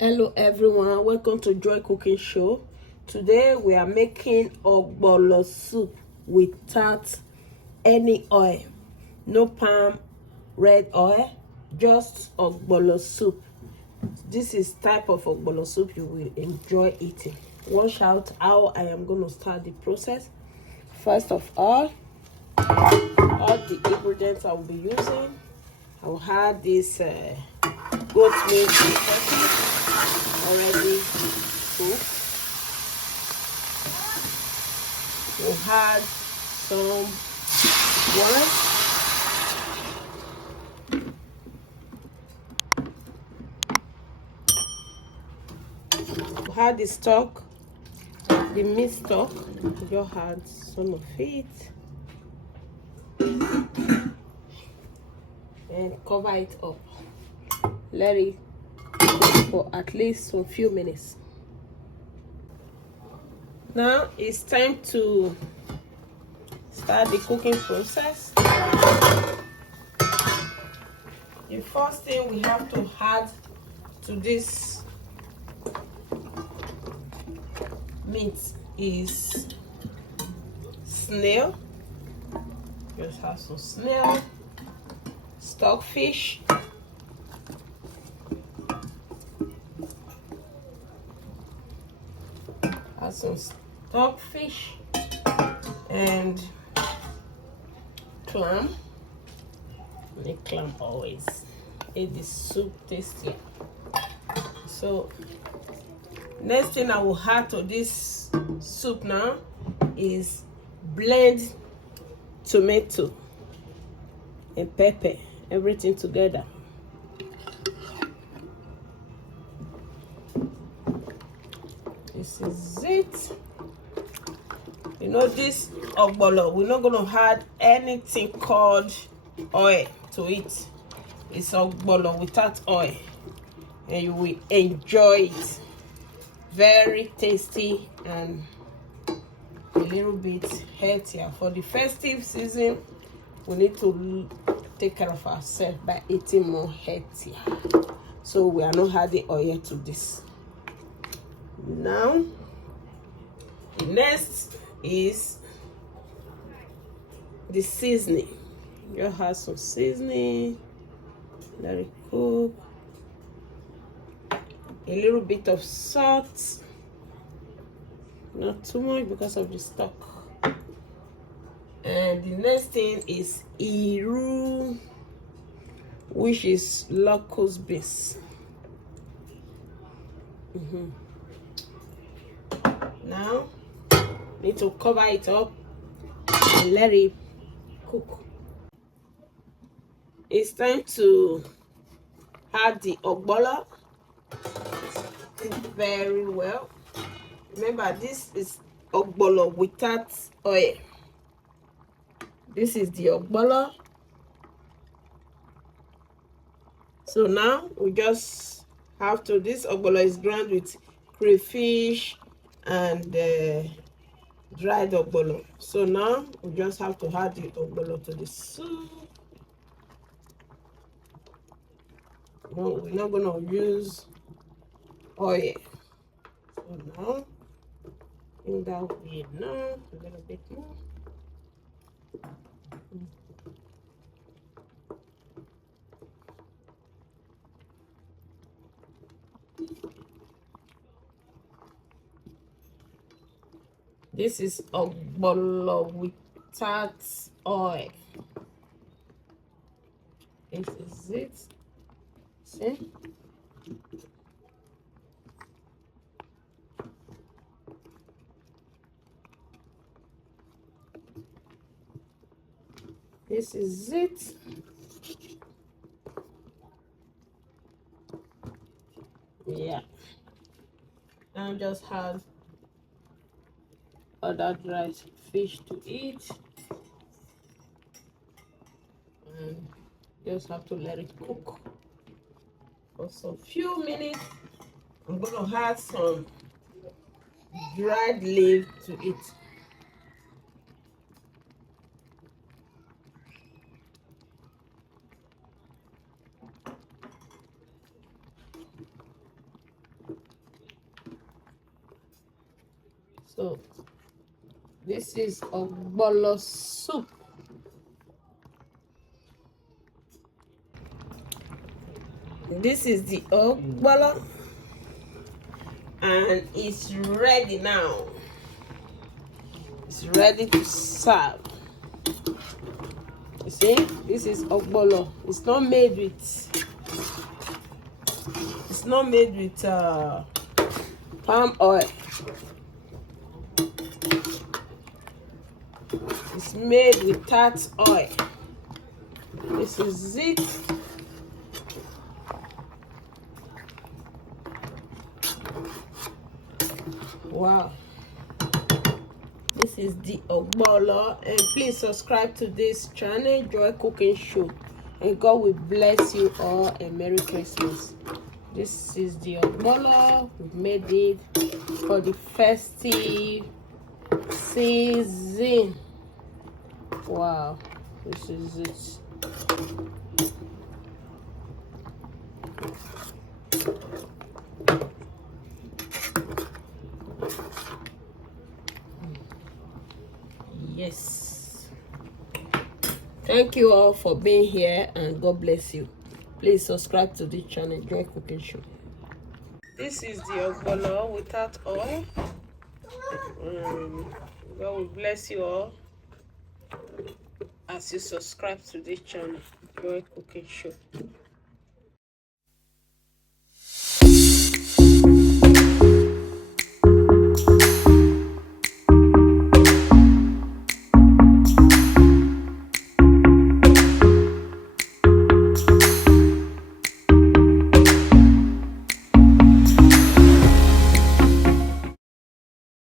Hello everyone, welcome to Joy Cooking Show. Today we are making ogbolo soup without any oil, no palm red oil, just ogbolo soup. This is type of ogbolo soup you will enjoy eating. Watch out how I am going to start the process. First of all the ingredients I will be using. I will add this goat milk already cooked. We'll add some water. We'll add the stock, the meat stock. We'll just add some of it and cover it up. Let it cook for at least a few minutes. Now it's time to start the cooking process. The first thing we have to add to this meat is snail. Just have some snail, stockfish, add some stockfish and clam. Make clam always make the soup tasty. So next thing I will add to this soup now is blend tomato and pepper, everything together. This is it. You know, this ogbolo, we're not going to add anything called oil to it. It's ogbolo without oil, and you will enjoy it. Very tasty and a little bit healthier. For the festive season, we need to take care of ourselves by eating more healthier. So we are not adding oil to this. Now the next is the seasoning. You have some seasoning, let it cook. A little bit of salt, not too much because of the stock. And the next thing is iru, which is locust beans. Now need to cover it up and let it cook. It's time to add the ogbolo. Cook very well. Remember, this is ogbolo without oil. This is the ogbolo. So now we just have to, this ogbolo is ground with crayfish and dried ogbolo. So now we just have to add the ogbolo to the soup. No, we're not going to use oil. So now, in that way now, a little bit more. This is ogbolo without oil. This is it. See? This is it. Yeah. Now just have other dried fish to eat. And just have to let it cook for some few minutes. I'm going to add some dried leaf to it. So this is ogbolo soup. This is the ogbolo, and it's ready now. It's ready to serve. You see, this is ogbolo. It's not made with palm oil. It's made with tart oil. This is it. Wow. This is the ogbolo, and please subscribe to this channel, Joy Cooking Show, and God will bless you all, and Merry Christmas. This is the ogbolo. We've made it for the festive season. Wow, this is it. Yes. Thank you all for being here, and God bless you. Please subscribe to this channel, Joy Cooking Show. This is the ogbolo without oil. God will bless you all as you subscribe to this channel, Joy Cooking Show.